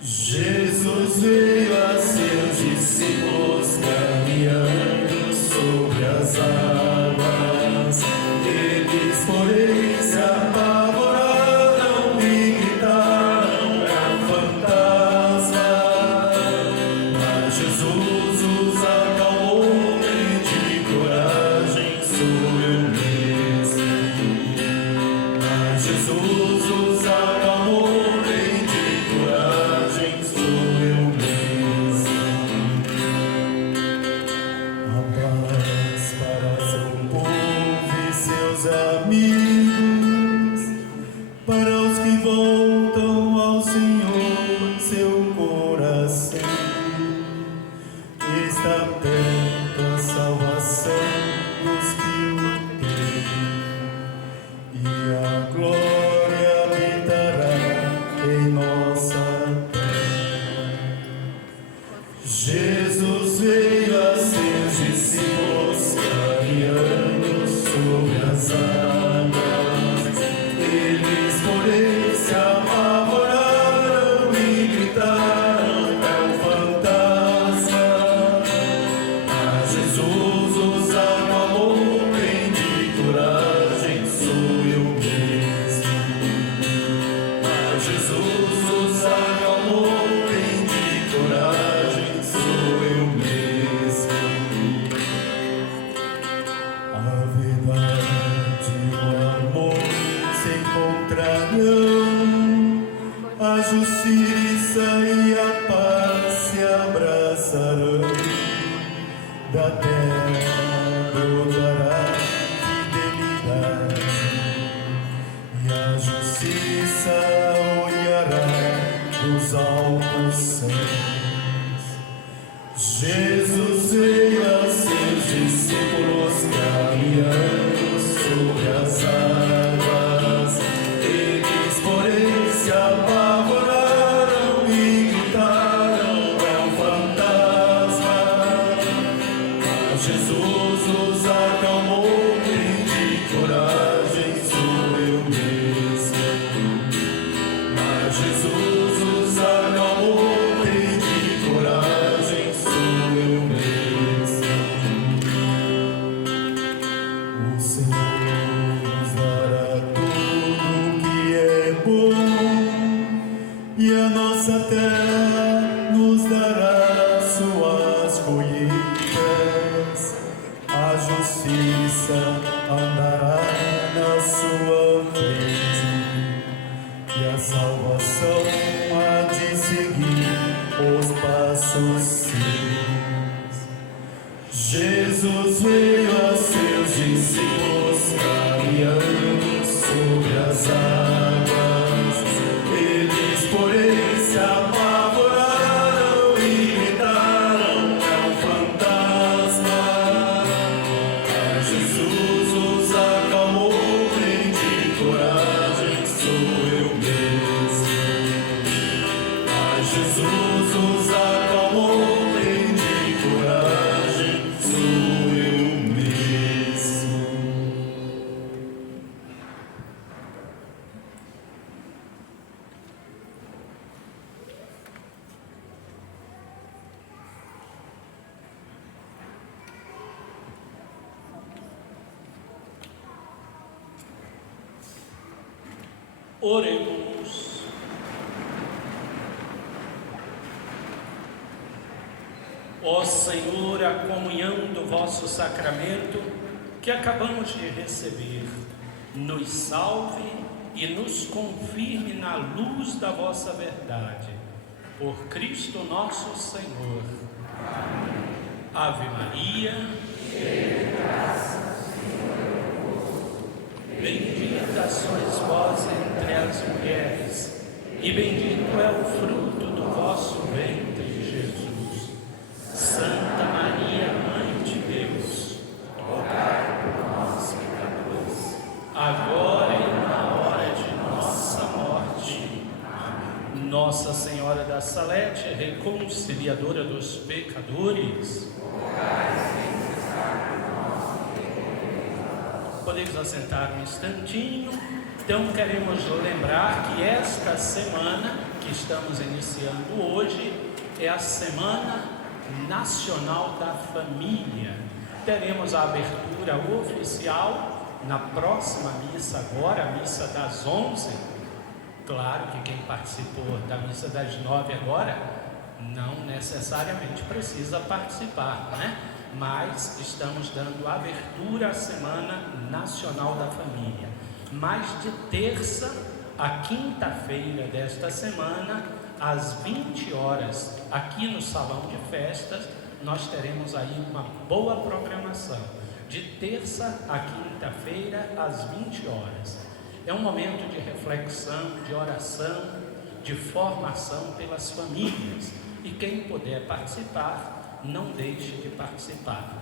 Jesus veio a seus discípulos caminhando sobre as águas. Eles, porém, se apavoraram e gritaram: é um fantasma. Mas Jesus os acalmou: tende coragem, sou eu mesmo. Mas Jesus os acalmou: tende coragem, sou eu mesmo. A paz para dos céus. Jesus veio a seus discípulos caminhando sobre as águas. Eles, porém, se apavoraram e gritaram: é um fantasma. Mas Jesus os acalmou, tende coragem, sou eu mesmo. Mas Jesus os acalmou, tende coragem, sou eu mesmo. O Senhor nos dará tudo que é bom, e a nossa terra nos dará suas colheitas. A justiça andará na sua frente, e a salvação há de seguir os passos seus. Jesus veio a seus discípulos caminhando sobre as águas. Eles, porém, se apavoraram e gritaram: é um fantasma. Mas Jesus os acalmou, tende coragem, sou eu mesmo. Mas Jesus os acalmou, tende coragem, sou eu mesmo. Oremos. Ó Senhor, a comunhão do vosso sacramento que acabamos de receber, nos salve e nos confirme na luz da vossa verdade. Por Cristo nosso Senhor. Ave Maria. Bendita sois vós entre as mulheres, e bendito é o fruto do vosso ventre, Jesus. Santa Maria, Mãe de Deus, rogai por nós, pecadores, agora e na hora de nossa morte. Amém. Nossa Senhora da Salete, reconciliadora dos pecadores, podemos assentar um instantinho. Então queremos lembrar que esta semana que estamos iniciando hoje é a Semana Nacional da Família. Teremos a abertura oficial na próxima missa agora, a missa das 11. Claro que quem participou da missa das 9 agora não necessariamente precisa participar, né? Mas estamos dando abertura à Semana Nacional da Família. Mas de terça a quinta-feira desta semana, às 20 horas, aqui no Salão de Festas, nós teremos aí uma boa programação. De terça a quinta-feira, às 20 horas. É um momento de reflexão, de oração, de formação pelas famílias. E quem puder participar, não deixe de participar.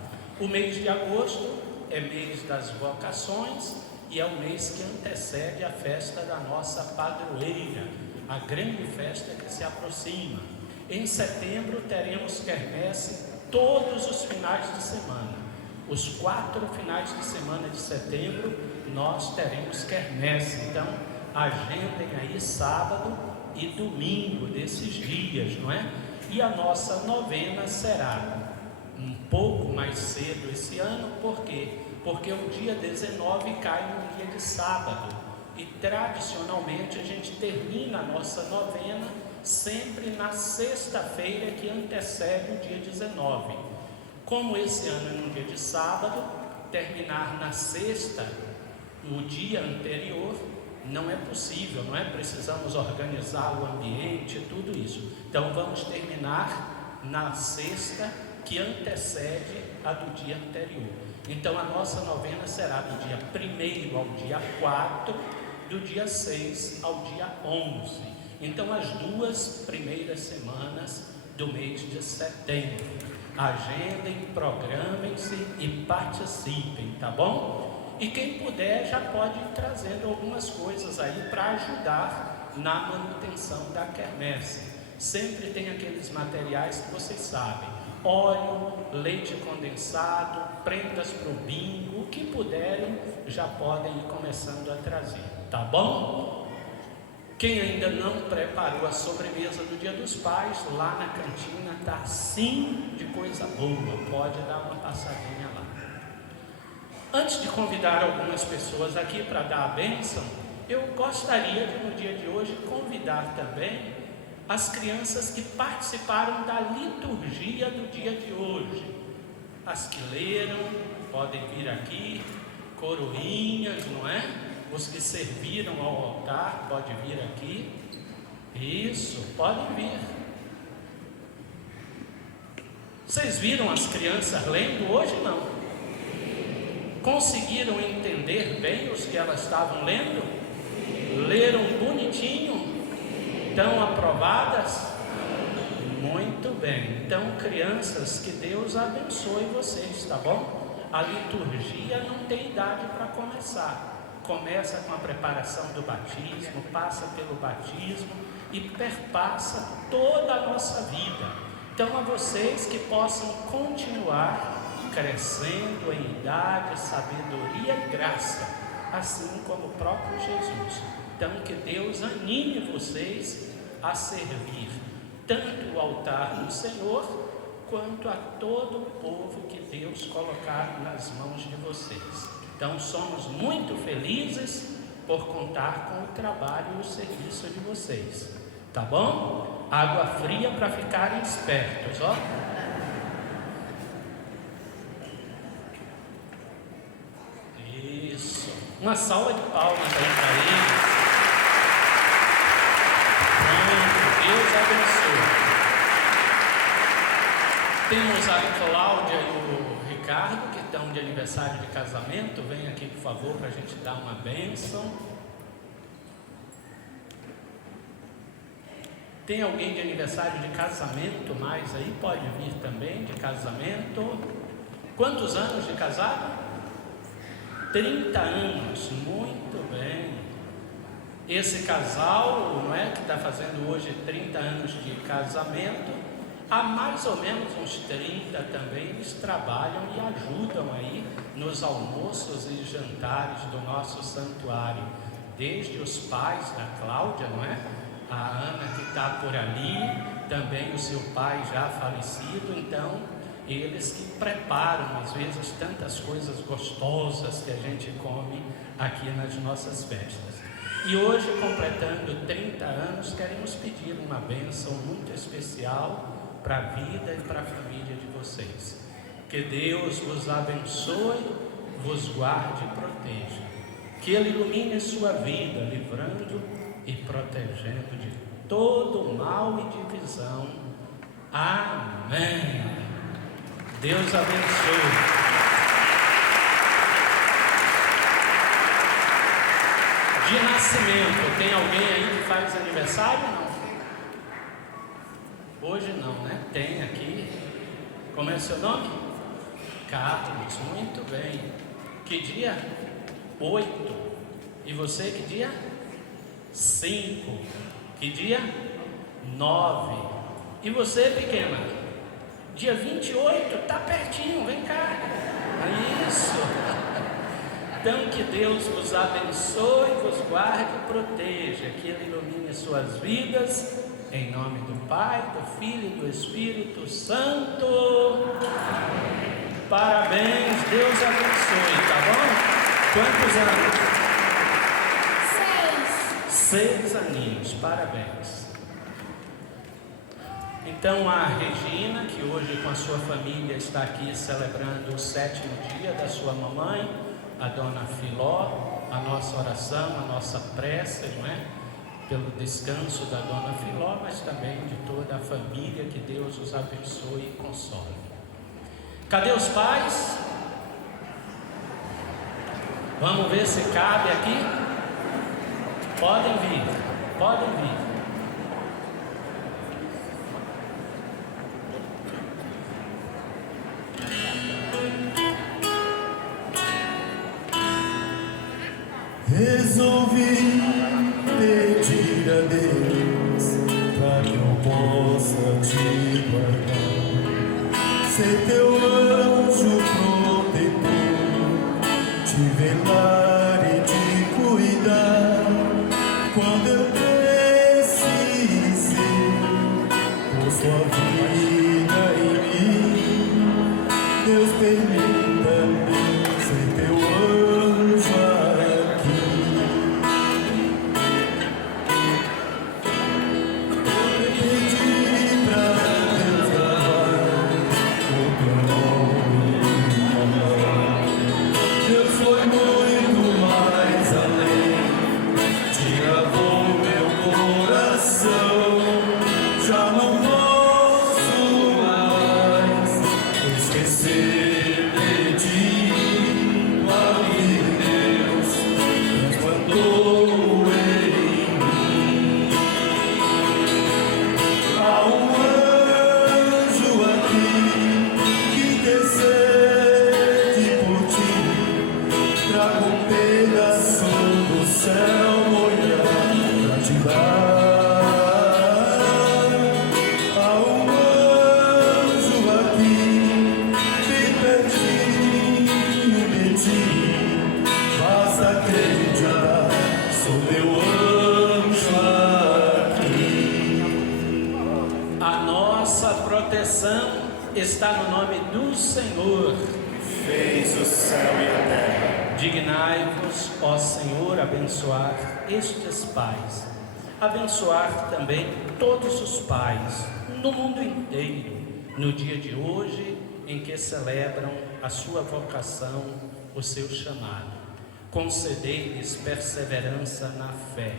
O mês de agosto é mês das vocações e é o mês que antecede a festa da nossa padroeira, a grande festa que se aproxima. Em setembro teremos quermesse todos os finais de semana. Os 4 finais de semana de setembro nós teremos quermesse. Então agendem aí sábado e domingo desses dias, não é? E a nossa novena será um pouco mais cedo esse ano. Por quê? Porque o dia 19 cai no dia de sábado. E tradicionalmente a gente termina a nossa novena sempre na sexta-feira que antecede o dia 19. Como esse ano é no dia de sábado, terminar na sexta, no dia anterior, não é possível, não é? Precisamos organizar o ambiente, tudo isso. Então vamos terminar na sexta que antecede a do dia anterior. Então a nossa novena será do dia 1º ao dia 4, do dia 6 ao dia 11. Então, as 2 primeiras semanas do mês de setembro, agendem, programem-se e participem, tá bom? E quem puder já pode ir trazendo algumas coisas aí para ajudar na manutenção da quermesse. Sempre tem aqueles materiais que vocês sabem: óleo, leite condensado, prendas para o bingo, o que puderem já podem ir começando a trazer, tá bom? Quem ainda não preparou a sobremesa do Dia dos Pais, lá na cantina está assim de coisa boa, pode dar uma passadinha lá. Antes de convidar algumas pessoas aqui para dar a bênção, eu gostaria de, no dia de hoje, convidar também as crianças que participaram da liturgia do dia de hoje. As que leram, podem vir aqui, coroinhas, não é? Os que serviram ao altar, podem vir aqui. Isso, podem vir. Vocês viram as crianças lendo hoje? Não. Conseguiram entender bem os que elas estavam lendo? Leram bonitinho? Estão aprovadas? Muito bem. Então, crianças, que Deus abençoe vocês, tá bom? A liturgia não tem idade para começar. Começa com a preparação do batismo, passa pelo batismo e perpassa toda a nossa vida. Então, a vocês que possam continuar crescendo em idade, sabedoria e graça, assim como o próprio Jesus. Então, que Deus anime vocês a servir tanto o altar do Senhor, quanto a todo o povo que Deus colocar nas mãos de vocês. Então, somos muito felizes por contar com o trabalho e o serviço de vocês, tá bom? Água fria para ficarem espertos, ó. Isso, uma salva de palmas aí para eles. Deus abençoe. Temos a Cláudia e o Ricardo, que estão de aniversário de casamento. Vem aqui, por favor, para a gente dar uma bênção. Tem alguém de aniversário de casamento mais aí? Pode vir também, de casamento. Quantos anos de casado? 30 anos, muito bem. Esse casal, não é, que está fazendo hoje 30 anos de casamento, há mais ou menos uns 30 também, eles trabalham e ajudam aí nos almoços e jantares do nosso santuário. Desde os pais da Cláudia, não é? A Ana, que está por ali, também o seu pai já falecido. Então, eles que preparam, às vezes, tantas coisas gostosas que a gente come aqui nas nossas festas. E hoje, completando 30 anos, queremos pedir uma bênção muito especial para a vida e para a família de vocês. Que Deus vos abençoe, vos guarde e proteja. Que Ele ilumine sua vida, livrando e protegendo de todo mal e divisão. Amém. Deus abençoe. De nascimento, tem alguém aí que faz aniversário? Não. Hoje não, né? Tem aqui. Como é o seu nome? Carlos, muito bem. Que dia? 8. E você, que dia? 5. Que dia? 9. E você, pequena? Dia 28, tá pertinho, vem cá. Isso. Então, que Deus vos abençoe, vos guarde e proteja, que Ele ilumine suas vidas, em nome do Pai, do Filho e do Espírito Santo. Parabéns, Deus abençoe, tá bom? Quantos anos? 6 aninhos, parabéns. Então, a Regina, que hoje com a sua família está aqui celebrando o 7º dia da sua mamãe, a dona Filó, a nossa oração, a nossa prece, não é? Pelo descanso da dona Filó, mas também de toda a família, que Deus os abençoe e console. Cadê os pais? Vamos ver se cabe aqui. Podem vir, podem vir. ser teu anjo protetor, te velar e te cuidar quando eu precisei, por sua vida em mim. Deus, permita-me ser teu anjo aqui. Eu pedi pra Deus gravar o teu nome na mão. Deus foi muito mais além, te gravou meu coração. Já não posso mais esquecer de ti. Palavra de Deus transplantou em mim. Há um anjo aqui que intercede por ti. Trago um pedaço do céu molhado pra te dar. Há um anjo aqui bem pertinho de ti. Basta acreditar, sou teu anjo aqui. A nossa proteção está no nome do Senhor. Fez o céu e a terra. Dignai-vos, ó Senhor, abençoar estes pais, abençoar também todos os pais no mundo inteiro, no dia de hoje em que celebram a sua vocação, o seu chamado. Concedei-lhes perseverança na fé,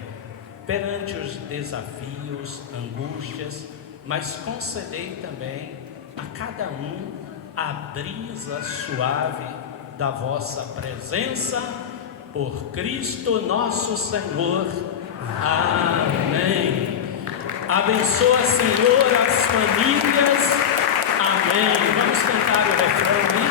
perante os desafios, angústias, mas concedei também a cada um a brisa suave da vossa presença, por Cristo nosso Senhor. Amém. Abençoa, Senhor, as famílias. Amém. Vamos cantar o refrão aí.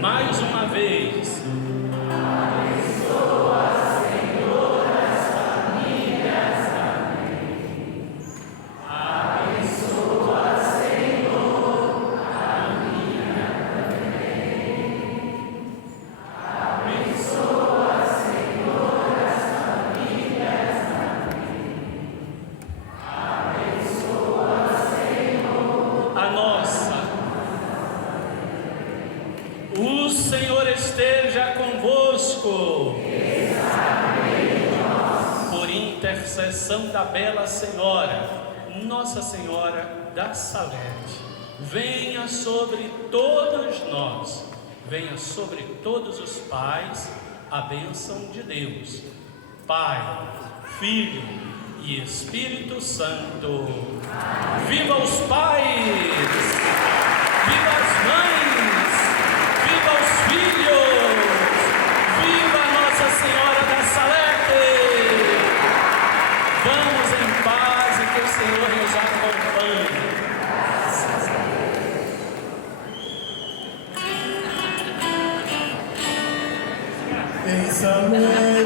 Mais uma vez. A nossa. O Senhor esteja convosco. Por intercessão da bela Senhora, Nossa Senhora da Salete, venha sobre todos nós, venha sobre todos os pais a bênção de Deus, Pai, Filho e Espírito Santo. Viva os pais! Viva as mães! Viva os filhos! Viva Nossa Senhora da Salete! Vamos em paz e que o Senhor nos acompanhe. Pensamento